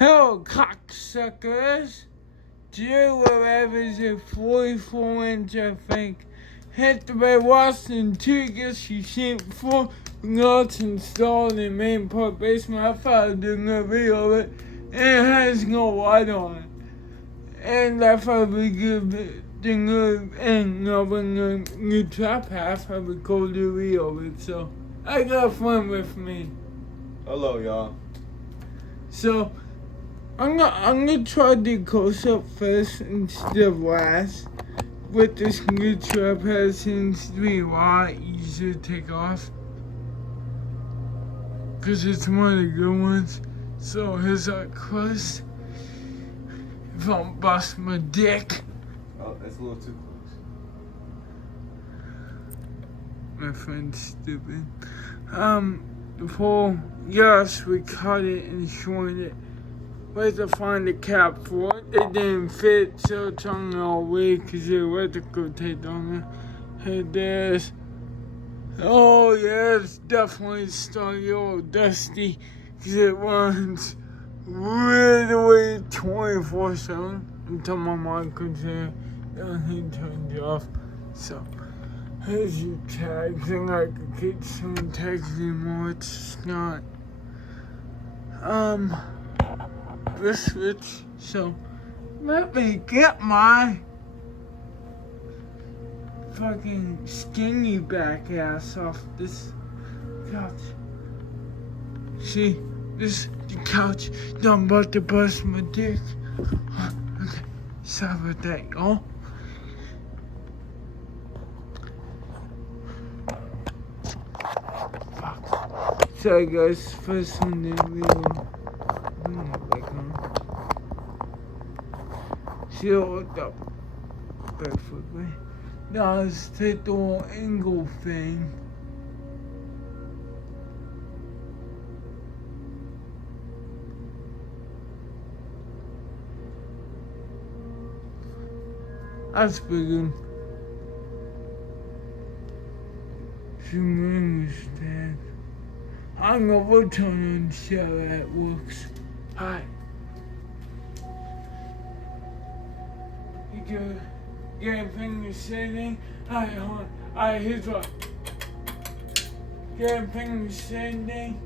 Hello, cocksuckers. Today we're averaging 44 inch, I think. Hit the way Wellston II gets you seen before. Not installed in the main part basement. I thought I'd do a video of it. And it has no light on it. And I thought it'd be good to move and when the new trap half, I recorded a video of it. So I got a friend with me. Hello, y'all. So I'm gonna try to do close up first instead of last. With this new trap head seems to be a lot easier to take off. Cause it's one of the good ones. So here's our crust. If I don't bust my dick. Oh, that's a little too close. My friend's stupid. The pole, yes, we cut it and shortened it. We had to find a cap for it. It didn't fit, so it's on all way because the electrical tape on it. Hey, there's. Oh, yeah, it's definitely starting a little dusty because it runs literally 24/7 until my mom comes here and he turns it off. So, here's your tags, and I could get some tags anymore. It's just not. This switch, so let me get my fucking skinny back ass off this couch. See, this the couch. Now I'm about to bust my dick. Okay, sorry about that, y'all. Fuck. Sorry guys, first one didn't really. See what up perfectly. Now let's take the whole angle thing. That's big. She understand. I'm gonna turn on and see how that works. Hi. You good? You got anything to say anything? Alright, hold on. Alright, here's what. You got anything to say anything?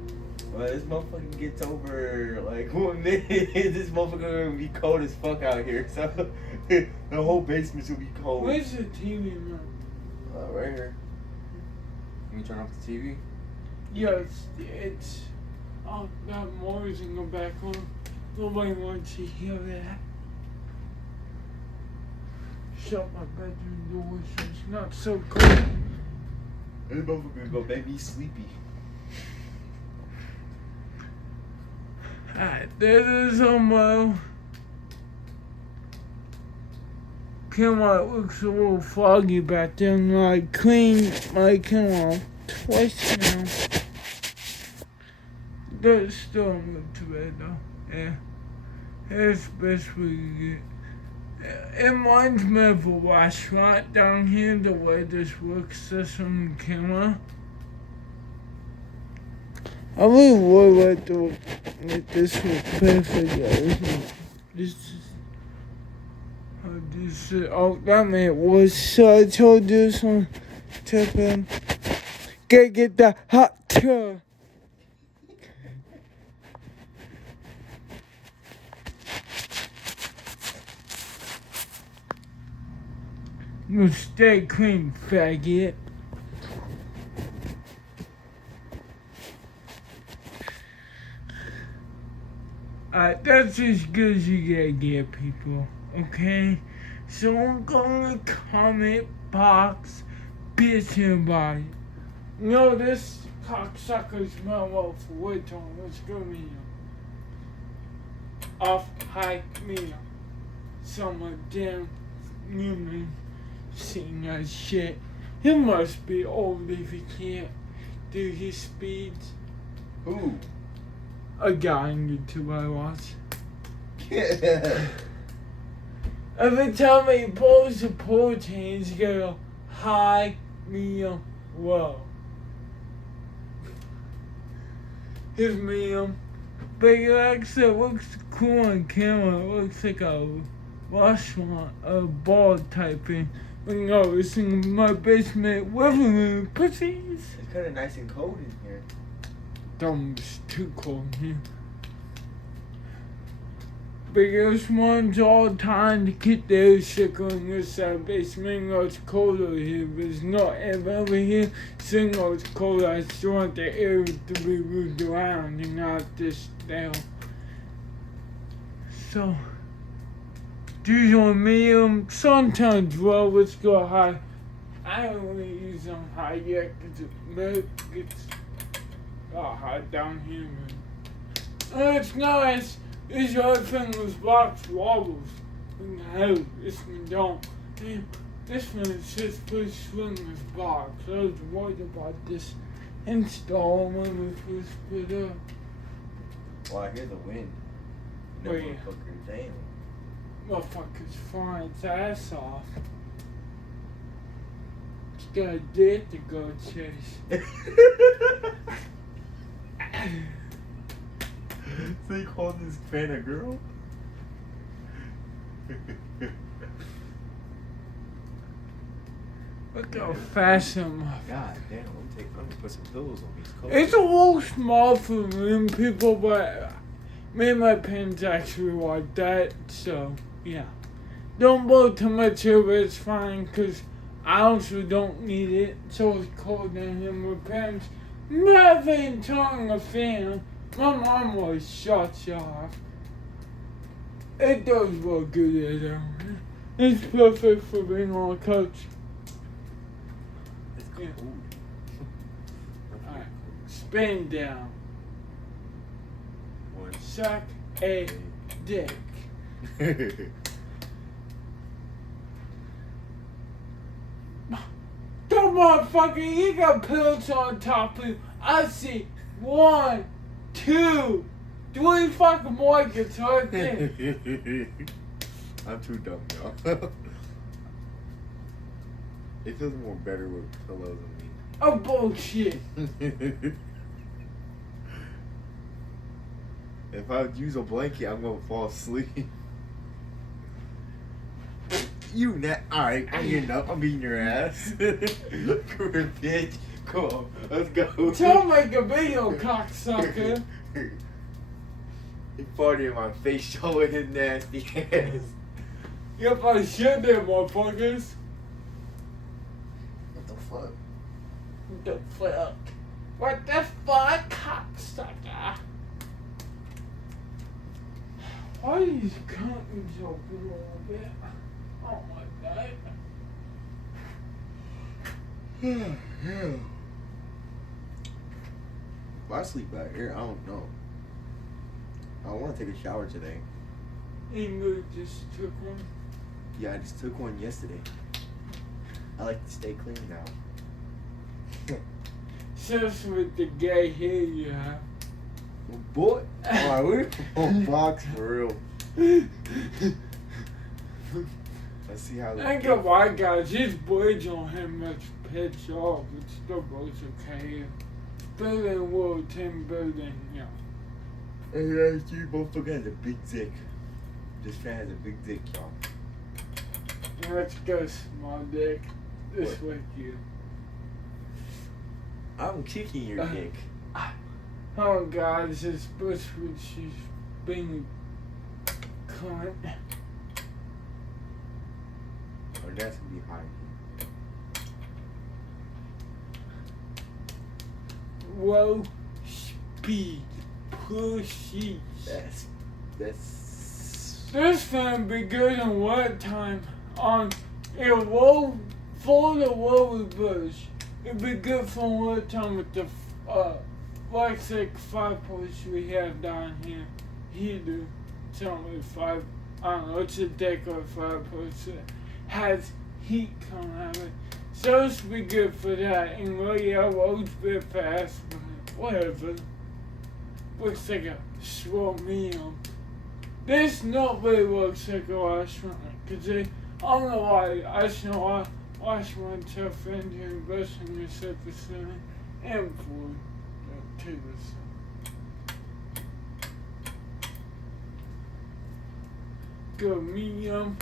Well, this motherfucker gets over like 1 minute. This motherfucker gonna be cold as fuck out here. So the whole basement's gonna be cold. Where's the TV now? Right here. Can you turn off the TV? Yeah, it's oh, that Mars and go back on. Nobody wants to hear that. Shut my bedroom door so it's not so cold. This motherfucker gonna make me sleepy. Alright, there it is almost. Camera looks a little foggy back there, and I cleaned my camera twice now. There's still a move to bed though. Yeah. That's the best we can get. It reminds me of a restaurant down here, the way this works this on the camera. I really would like to make this look perfect. This is how this is. Oh, that made it worse. So I told this one to get the hot tub. You stay clean, faggot. That's as good as you gotta get, people. Okay? So I'm going to comment box bitching about it. You know, this cocksucker's mellow for wood tone. Let's go, Mia. Off high Mia. Some damn human. Seeing that shit. He must be old if he can't do his speeds. Who? A guy on YouTube I watch. Yeah. Every time he pulls the pull chain, he's gonna go high, medium, low. Here's medium. But like I said, it looks cool on camera. It looks like a restaurant, a bar type thing. But no, it's in my basement living room. Pussies. It's kind of nice and cold in here. It's too cold here. Because one's all the time to keep the air sicker in this basement. You know, it's colder here, but it's not air over here. So you know it's cold. I still want the air to be moved around and not just down. So, usually medium, sometimes low. Let's go high. I don't really use them high yet because it gets hot down here. Oh, it's nice. This other thing was box wobbles. No, this one don't. This one is just pretty swingless box. I was worried about this install when we first put up. Well, I hear the wind. No Wait. motherfucker, damn. Motherfucker's flying its ass off. It's got a date to go chase. So you call this fan a girl? Look how fast I'm. God damn, I'm gonna put some pillows on these clothes. It's a little small for room people, but me and my parents actually like that, so yeah. Don't blow too much here, but it's fine, because I also don't need it. It's always cold in here. My parents never even turning a fan. My mom always shuts you off. It does look good though. It's perfect for being on a couch. It's cold. Alright, spin down. One. Suck a dick. Come on, fucker, you got pills on top of you. I see 1, 2, 3 fucking blankets right there. I'm too dumb, y'all. It feels more better with pillows than me. Oh, bullshit. If I use a blanket, I'm gonna fall asleep. Alright, I'm getting up. I'm beating your ass. Come here, bitch. Come on, let's go. Don't make a video, cocksucker. He farted in my face, showing his nasty ass. Yep, I should there, motherfuckers. What the fuck? What the fuck? What the fuck, cocksucker? Why are these curtains open a little bit? Oh my god. Yeah. If I sleep out here, I don't know. I want to take a shower today. Ingrid just took one. Yeah, I just took one yesterday. I like to stay clean now. Just with the gay hair you have. Boy, alright, we're on box for real. Let's see how. I get white guys. His boys don't have much pitch off. It still goes okay. Better than World 10, better than, yeah. Hey, that's you, motherfucker has a big dick. This fan has a big dick, y'all. Let's go, small dick. This What? with you. I'm kicking your dick. Oh god, this is Bushwood. She's being cunt. Or that's gonna be high. Low speed pussy. That's. This gonna be good in what time? On a low, for the lower bush. It'd be good for what time with the like 5-post we have down here. Heater. Something with 5. I don't know. It's a deck or 5-post that has heat coming out of it. So this would be good for that. And well, yeah, loads a bit fast, but whatever. Looks like a slow meal. This not really looks like a restaurant, because I don't know why. I should wash my tough into investing in this episode and food to this. go medium.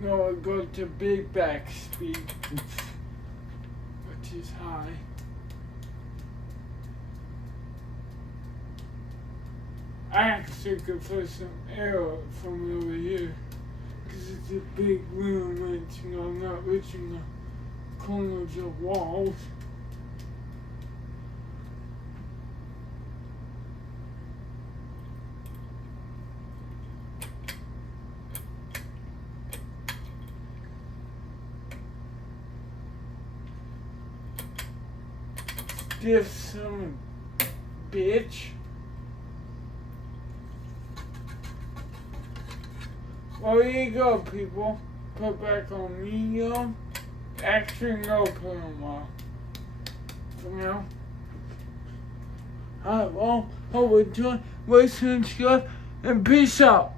No, it goes to big back speed, which is high. I actually could put some air up from over here, because it's a big room and I'm not reaching the corners of walls. Stiff son of a bitch. Well, here you go, people. Put back on medium. Actually, no, put them on. For now. Alright, well, hope you enjoy. Listen, and peace out.